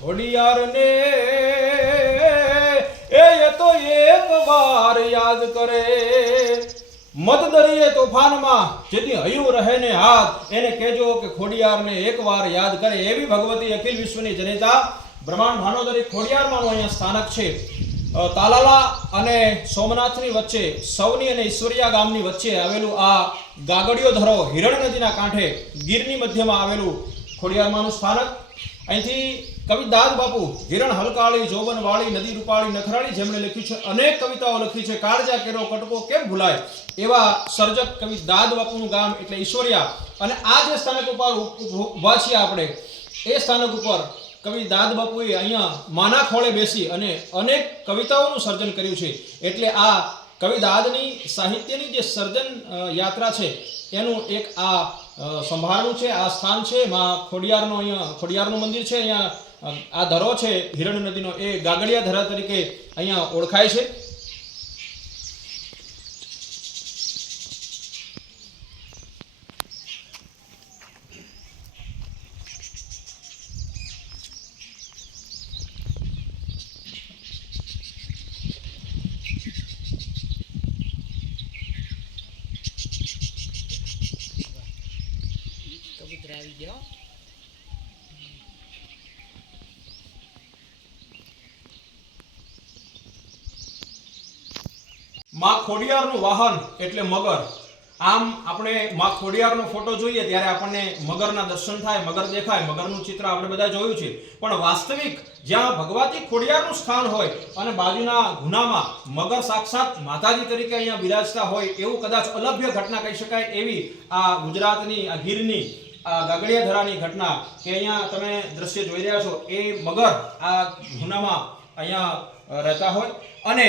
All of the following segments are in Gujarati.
ખોડિયારને એ તો એક વાર યાદ કરે. મતદરીએ તોફાનમાં જેથી હયું રહે ને હાથ, એને કહેજો કે ખોડિયારને એકવાર યાદ કરે એવી ભગવતી અખિલ વિશ્વની જનેતા બ્રહ્માંડ ભાનોદરી ખોડિયારમાંનું અહીંયા સ્થાનક છે. તાલાલા અને સોમનાથની વચ્ચે સૌની અને ઈશ્વરિયા ગામની વચ્ચે આવેલું આ ગાગડિયો ધરો હિરણ નદીના કાંઠે ગીરની મધ્યમાં આવેલું ખોડિયારમાંનું સ્થાનક. અહીંથી કવિ દાદ બાપુ, હિરણ હલકાળી, જોબનવાળી, નદી રૂપાળી, નખરાળી જેમણે લખ્યું છે, અનેક કવિતાઓ લખી છે, કાળજા કેરો કટકો કેમ ભૂલાય? એવા સર્જક કવિ દાદ બાપુનું ગામ એટલે ઈશ્વરિયા. અને આ જે સ્થાનક ઉપર ઊભા છીએ આપણે, એ સ્થાનક ઉપર કવિ દાદ બાપુએ અહીંયા માના ખોળે બેસી અને અનેક કવિતાઓનું સર્જન કર્યું છે. એટલે આ કવિ દાદની સાહિત્યની જે સર્જન યાત્રા છે, એનું એક આ સંભાળવું છે, આ સ્થાન છે. માં ખોડિયારનો અહીંયા, ખોડિયારનું મંદિર છે. અહીંયા આ ધરો છે હિરણ નદીનો. એ ગાગડિયા ધરા તરીકે અહીંયા ઓળખાય છે. આવી ગયો માં ખોડિયારનું વાહન એટલે મગર. આમ આપણે માં ખોડિયારનો ફોટો જોઈએ ત્યારે આપણને મગરના દર્શન થાય, મગર દેખાય. મગરનું ચિત્ર આપણે બધા જોયું છે. પણ વાસ્તવિક જ્યાં ભગવાતી ખોડિયારનું સ્થાન હોય અને બાજુના ગુનામાં મગર સાક્ષાત માતાજી તરીકે અહીંયા બિરાજતા હોય એવું કદાચ અલભ્ય ઘટના કહી શકાય એવી આ ગુજરાતની, આ ગીરની આ ગાગડિયાધરાની ઘટના કે અહીંયા તમે દ્રશ્ય જોઈ રહ્યા છો એ મગર આ ગુનામાં અહીંયા રહેતા હોય. અને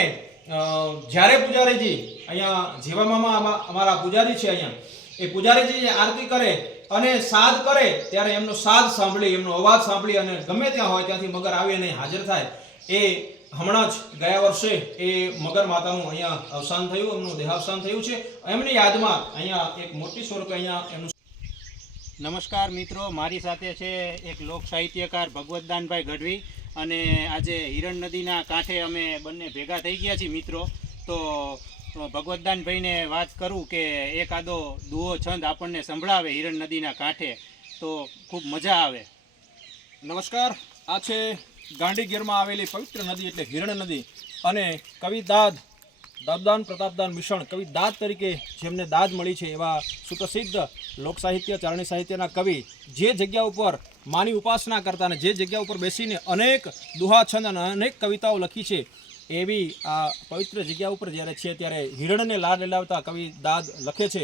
જ્યારે પૂજારીજી અહીંયા જેવા આમાં અમારા પૂજારી છે અહીંયા, એ પૂજારીજી આરતી કરે અને સાદ કરે ત્યારે એમનો સાદ સાંભળી, એમનો અવાજ સાંભળી અને ગમે ત્યાં હોય ત્યાંથી મગર આવી અને હાજર થાય. એ હમણાં જ ગયા વર્ષે એ મગર માતાનું અહીંયા અવસાન થયું, એમનું દેહાવસાન થયું છે. એમની યાદમાં અહીંયા એક મોટી સ્વરૂપે અહીંયા એમનું નમસ્કાર મિત્રો, મારી સાથે છે એક લોક સાહિત્યકાર ભગવતદાનભાઈ ગઢવી અને આજે હિરણ નદીના કાંઠે અમે બંને ભેગા થઈ ગયા છીએ મિત્રો. તો ભગવતદાનભાઈને વાત કરું કે એકાદો દુઓ છંદ આપણને સંભળાવે હિરણ નદીના કાંઠે. તો ખૂબ મજા આવે. નમસ્કાર. આ છે ગાંડીગીરમાં આવેલી પવિત્ર નદી એટલે હિરણ નદી અને કવિ દાદ દાદદાન, પ્રતાપદાન મિશ્રણ કવિ દાદ તરીકે જેમને દાદ મળી છે એવા સુપ્રસિદ્ધ લોક સાહિત્ય, ચારણી સાહિત્યના કવિ જે જગ્યા ઉપર માની ઉપાસના કરતા અને જે જગ્યા ઉપર બેસીને અનેક દુહા છંદ અને અનેક કવિતાઓ લખી છે, એવી આ પવિત્ર જગ્યા ઉપર જ્યારે છે ત્યારે હિરણને લાડ લેલાવતા કવિ દાદ લખે છે.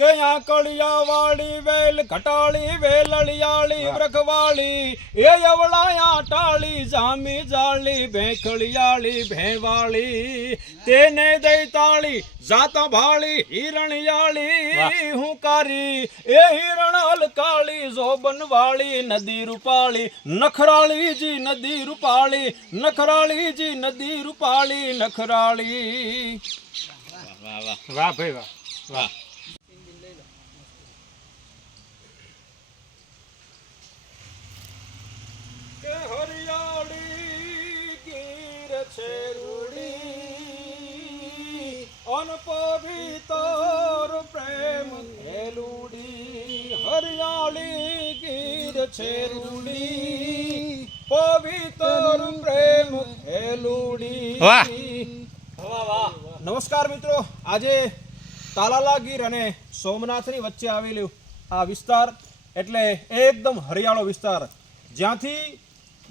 કે આકળિયા વાળી વેલ ઘટાળી વેલળિયાળી વ્રખવાળી એ અવળાયા ટાળી જામી જાળી ભેખળિયાળી ભેવાળી તેને દઈ તાળી જાતા ભાળી હિરણિયાળી હું કારી એ હિરણ અલકાળી જોબનવાળી નદી રૂપાળી નખરાળીજી નદી રૂપાળી નખરાળીજી નદી રૂપાળી નખરાળી. વાહ ભાઈ વાહ વાહ. કે હરિયાળી ગીર છે રૂડી અનપવિત્ર પ્રેમ ખેલુડી હરિયાળી ગીર છે રૂડી પવિત્ર પ્રેમ ખેલુડી વાહ. નમસ્કાર મિત્રો આજે તાલાલા ગીર અને સોમનાથની વચ્ચે આવેલું આ વિસ્તાર એટલે એકદમ હરિયાળો વિસ્તાર. જ્યાંથી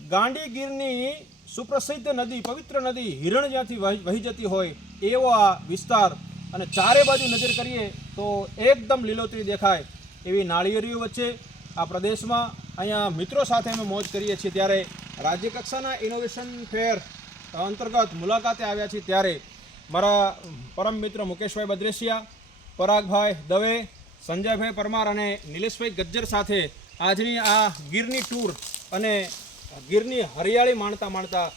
ગાંડી ગીરની સુપ્રસિદ્ધ નદી, પવિત્ર નદી હિરણ જ્યાંથી વહી જતી હોય એવો આ વિસ્તાર. અને ચારે બાજુ નજર કરીએ તો એકદમ લીલોતરી દેખાય એવી નાળિયેરીઓ વચ્ચે આ પ્રદેશમાં. અહીંયા મિત્રો સાથે અમે મોજ કરીએ છીએ ત્યારે રાજ્ય કક્ષાના ઇનોવેશન ફેર અંતર્ગત મુલાકાતે આવ્યા છીએ ત્યારે મારા પરમ મિત્ર મુકેશભાઈ બદ્રેશિયા, પરાગભાઈ દવે, સંજયભાઈ પરમાર અને નિલેશભાઈ ગજ્જર સાથે આજની આ ગીરની ટૂર અને ગીરની હરિયાળી માણતા માણતા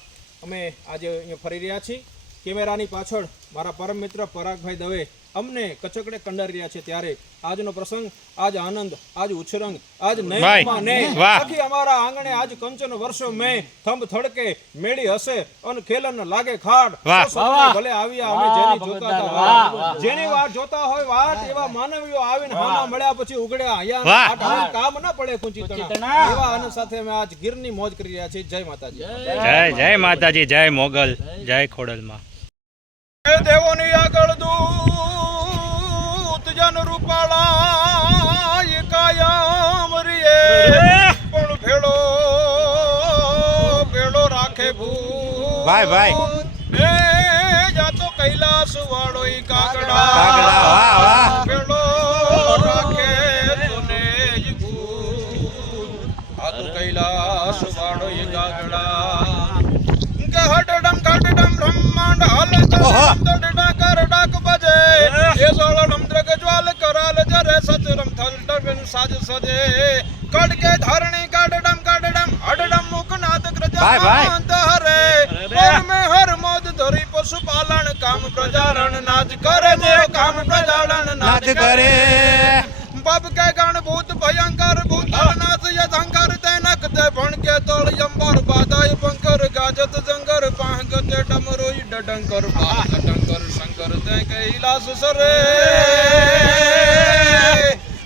અમે આજે અહીંયા ફરી રહ્યા છીએ. કેમેરાની પાછળ મારા પરમ મિત્ર પરાગભાઈ દવે અમને કચકડે કંડારી છે ત્યારે આજનો પ્રસંગ આજ આનંદ આજ ઉછરંગ આજ નયનમાં ને આખી અમારા આંગણે આજ કંચન વર્ષો મે થંભ થડકે મેળી હશે અન ખેલન લાગે ખાડ. ભલે આવ્યા અમે જેની જોતા હતા. જેની વાત જોતા હોય વાત એવા માનવીઓ આવીને હાના મળ્યા પછી ઉગડ્યા. અહીંયા કામ ના પડે કુંચી તણા એવા આનંદ સાથે અમે આજ ગીરની મોજ કરી રહ્યા છીએ. જય માતાજી. જય જય માતાજી જય મોગલ જય ખોડલમાં. દેવોની આગળ દૂત જન રૂપાળા કાયમ રીએ પણ ભેળો ભેળો રાખે ભૂ ભાઈ, ભાઈ. એ જાતો કૈલાસ વાળો ઈ કાગડા કાગડા, વાહ, વાહ. ભેળો રાખે તને ઈ ભૂ. આ તો કૈલાસ વાળો ઈ કાગડા પશુપાલન કામ પ્રજારણ નાચ કરે મોર કામ પ્રજારણ નાચ નાચ કરે બબ કે ગણ ભૂત ભયંકર ભૂત નાથ યધંકર તે નક તે ભણ કે તળ યંબર બાદાય પંકર ગાજત જંગર પાંગ તે ડમરોઈ ડડંકર બાપ ડંકર શંકર, તે કૈલાસ સરે.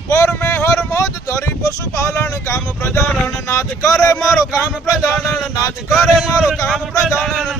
પર મે હર મોજ ધરી પશુપાલન, કામ પ્રજારણ નાચ કરે મારો કામ પ્રજારણ નાચ કરે મારો કામ પ્રજારણ